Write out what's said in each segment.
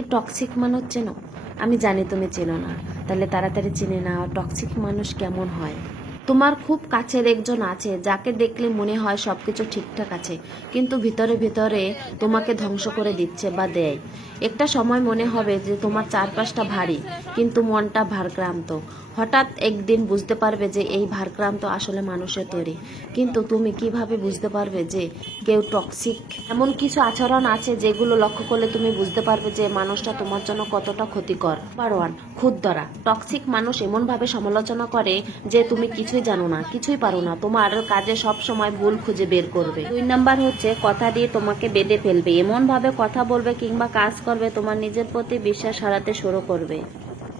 কি টক্সিক মানুষ চেনো? আমি জানি তুমি চেনো না, তাহলে তাড়াতাড়ি চিনে নাও টক্সিক মানুষ কেমন হয়। তোমার খুব কাছের একজন আছে যাকে দেখলে মনে হয় সবকিছু ঠিকঠাক আছে, কিন্তু ভিতরে ভিতরে তোমাকে ধ্বংস করে দিচ্ছে বা দেয়। একটা সময় মনে হবে যে তোমার চারপাশটা ভারী, কিন্তু মনটা ভারক্রান্ত। হঠাৎ একদিন বুঝতে পারবে যে এই ভারক্রান্ত আসলে মানুষের তৈরি। কিন্তু তুমি কিভাবে বুঝতে পারবে যে কেউ টক্সিক? এমন কিছু আচরণ আছে যেগুলো লক্ষ্য করলে তুমি বুঝতে পারবে যে মানুষটা তোমার জন্য কতটা ক্ষতিকর। নাম্বার 1, খুদ ধরা। টক্সিক মানুষ এমনভাবে সমালোচনা করে যে তুমি কিছুই জানো না, কিছুই পারো না, তোমার কাজে সব সময় ভুল খুঁজে বের করবে। 2 নাম্বার হচ্ছে কথা দিয়ে তোমাকে বেঁধে ফেলবে। এমন ভাবে কথা বলবে কিংবা কাজ করবে তোমার নিজের প্রতি বিশ্বাস হারাতে শুরু করবে।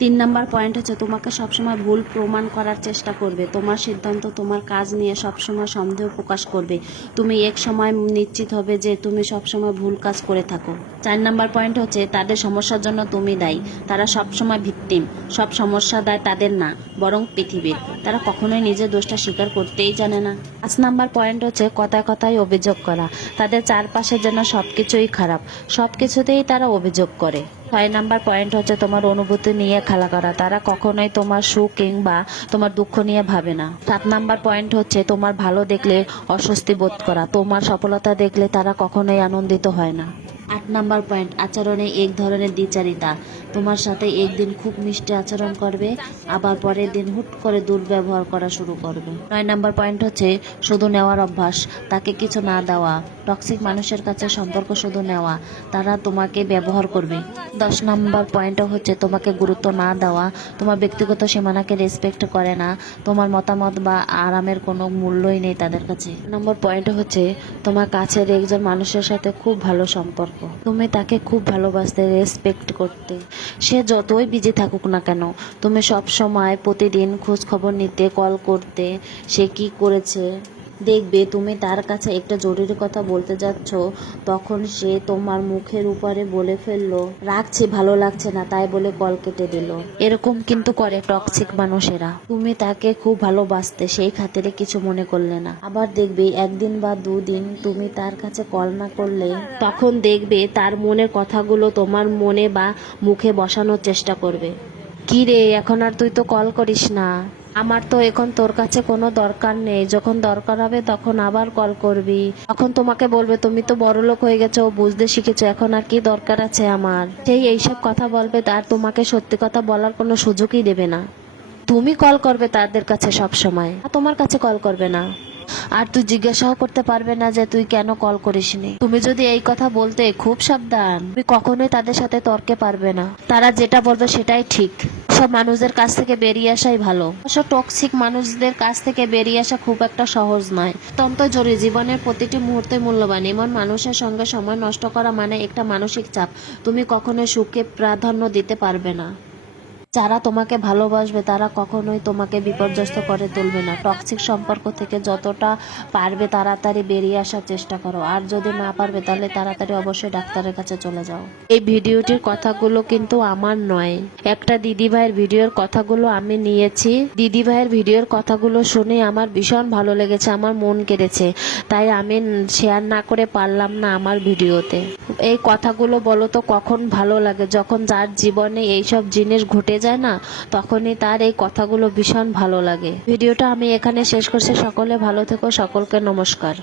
3 নাম্বার পয়েন্ট হচ্ছে তোমাকে সবসময় ভুল প্রমাণ করার চেষ্টা করবে। তোমার সিদ্ধান্ত, তোমার কাজ নিয়ে সবসময় সন্দেহ প্রকাশ করবে। তুমি এক সময় নিশ্চিত হবে যে তুমি সবসময় ভুল কাজ করে থাকো। 4 নাম্বার পয়েন্ট হচ্ছে তাদের সমস্যার জন্য তুমি দায়ী। তারা সবসময় ভিকটিম। সব সমস্যা দায় তাদের না, বরং পৃথিবীর। তারা কখনোই নিজের দোষটা স্বীকার করতেই জানে না। 5 নাম্বার পয়েন্ট হচ্ছে কথায় কথায় অভিযোগ করা। তাদের চারপাশে যেন সবকিছুই খারাপ, সবকিছুতেই তারা অভিযোগ করে। 6 নাম্বার পয়েন্ট হচ্ছে তোমার অনুভূতি নিয়ে খেলা করা। তারা কখনোই তোমার সুখ কিংবা তোমার দুঃখ নিয়ে ভাবে না। 7 নাম্বার পয়েন্ট হচ্ছে তোমার ভালো দেখলে অস্বস্তি বোধ করা। তোমার সফলতা দেখলে তারা কখনোই আনন্দিত হয় না। 8 নাম্বার পয়েন্ট আচরণে এক ধরনের দ্বিচারিতা। তোমার সাথে একদিন খুব মিষ্টি আচরণ করবে, আবার পরের দিন হুট করে দুর্ব্যবহার করা শুরু করবে। 9 নাম্বার পয়েন্ট হচ্ছে শুধু নেওয়ার অভ্যাস, তাকে কিছু না দেওয়া। টক্সিক মানুষের কাছে সম্পর্ক শুধু নেওয়া, তারা তোমাকে ব্যবহার করবে। 10 নাম্বার পয়েন্ট হচ্ছে তোমাকে গুরুত্ব না দেওয়া, তোমার ব্যক্তিগত সীমানাকে রেসপেক্ট করে না, তোমার মতামত বা আরামের কোনো মূল্যই নেই তাদের কাছে। নম্বর পয়েন্ট হচ্ছে তোমার কাছের একজন মানুষের সাথে খুব ভালো সম্পর্ক, তুমি তাকে খুব ভালোবাসতে, রেসপেক্ট করতে। সে যতই বিজি থাকুক না কেন, তুমি সব সময় প্রতিদিন খোঁজ খবর নিতে, কল করতে, সে কি করেছে দেখবে। তুমি তার কাছে একটা জরুরি কথা বলতে যাচ্ছ, তখন সে তোমার মুখের উপরে বলে ফেললো রাখছি, ভালো লাগছে না, তাই বলে কল কেটে দিল। এরকম কিন্তু করে টক্সিক মানুষেরা। তুমি তাকে খুব ভালোবাসতে, সেই খাতিরে কিছু মনে করলে না। আবার দেখবে একদিন বা দুদিন তুমি তার কাছে কল না করলে, তখন দেখবে তার মনের কথাগুলো তোমার মনে বা মুখে বসানোর চেষ্টা করবে। কি রে, এখন আর তুই তো কল করিস না, আমার তো এখন তোর কাছে কোনো দরকার নেই, যখন দরকার হবে তখন আবার কল করবি। তখন তোমাকে বলবে তুমি তো বড়লোক হয়ে গেছো, বুঝতে শিখেছো, এখন আর কি দরকার আছে আমার। সেই এইসব কথা বলবে, তার তোমাকে সত্যি কথা বলার কোনো সুযোগই দেবে না। তুমি কল করবে তাদের কাছে সব সময়, তোমার কাছে কল করবে না। আর তুই জিজ্ঞাসাও করতে পারবে না যে তুই কেন কল করিসনি। তুমি যদি এই কথা বলতে, খুব সাবধান, তুমি কখনোই তাদের সাথে তর্কে পারবে না। তারা যেটা বলবে সেটাই ঠিক। সব মানুষদের কাছ থেকে বেরিয়ে আসাই ভালো। সব টক্সিক মানুষদের কাছ থেকে বেরিয়ে আসা খুব একটা সহজ নয়, অত্যন্ত জরুরি। জীবনের প্রতিটি মুহূর্তে মূল্যবান। এমন মানুষের সঙ্গে সময় নষ্ট করা মানে একটা মানসিক চাপ। তুমি কখনোই সুখকে প্রাধান্য দিতে পারবে না। যারা তোমাকে ভালোবাসবে তারা কখনোই তোমাকে বিপর্যস্ত করে তুলবে না। টক্সিক সম্পর্ক থেকে যতটা পারবে তাড়াতাড়ি বেরিয়ে আসার চেষ্টা করো, আর যদি না পারবে তাহলে তাড়াতাড়ি অবশ্যই ডাক্তারের কাছে চলে যাও। এই ভিডিওটির কথাগুলো কিন্তু আমার নয়, একটা দিদিভাইয়ের ভিডিওর কথাগুলো আমি নিয়েছি। দিদিভাইয়ের ভিডিওর কথাগুলো শুনে আমার ভীষণ ভালো লেগেছে, আমার মন কেড়েছে, তাই আমি শেয়ার না করে পারলাম না আমার ভিডিওতে। এই কথাগুলো বলো তো কখন ভালো লাগে, যখন যার জীবনে এইসব জিনিস ঘটে যায় না, তখনই তার এই কথাগুলো ভীষণ ভালো লাগে। ভিডিওটা আমি এখানে শেষ করছি। সকলে ভালো থেকো, সকলকে নমস্কার।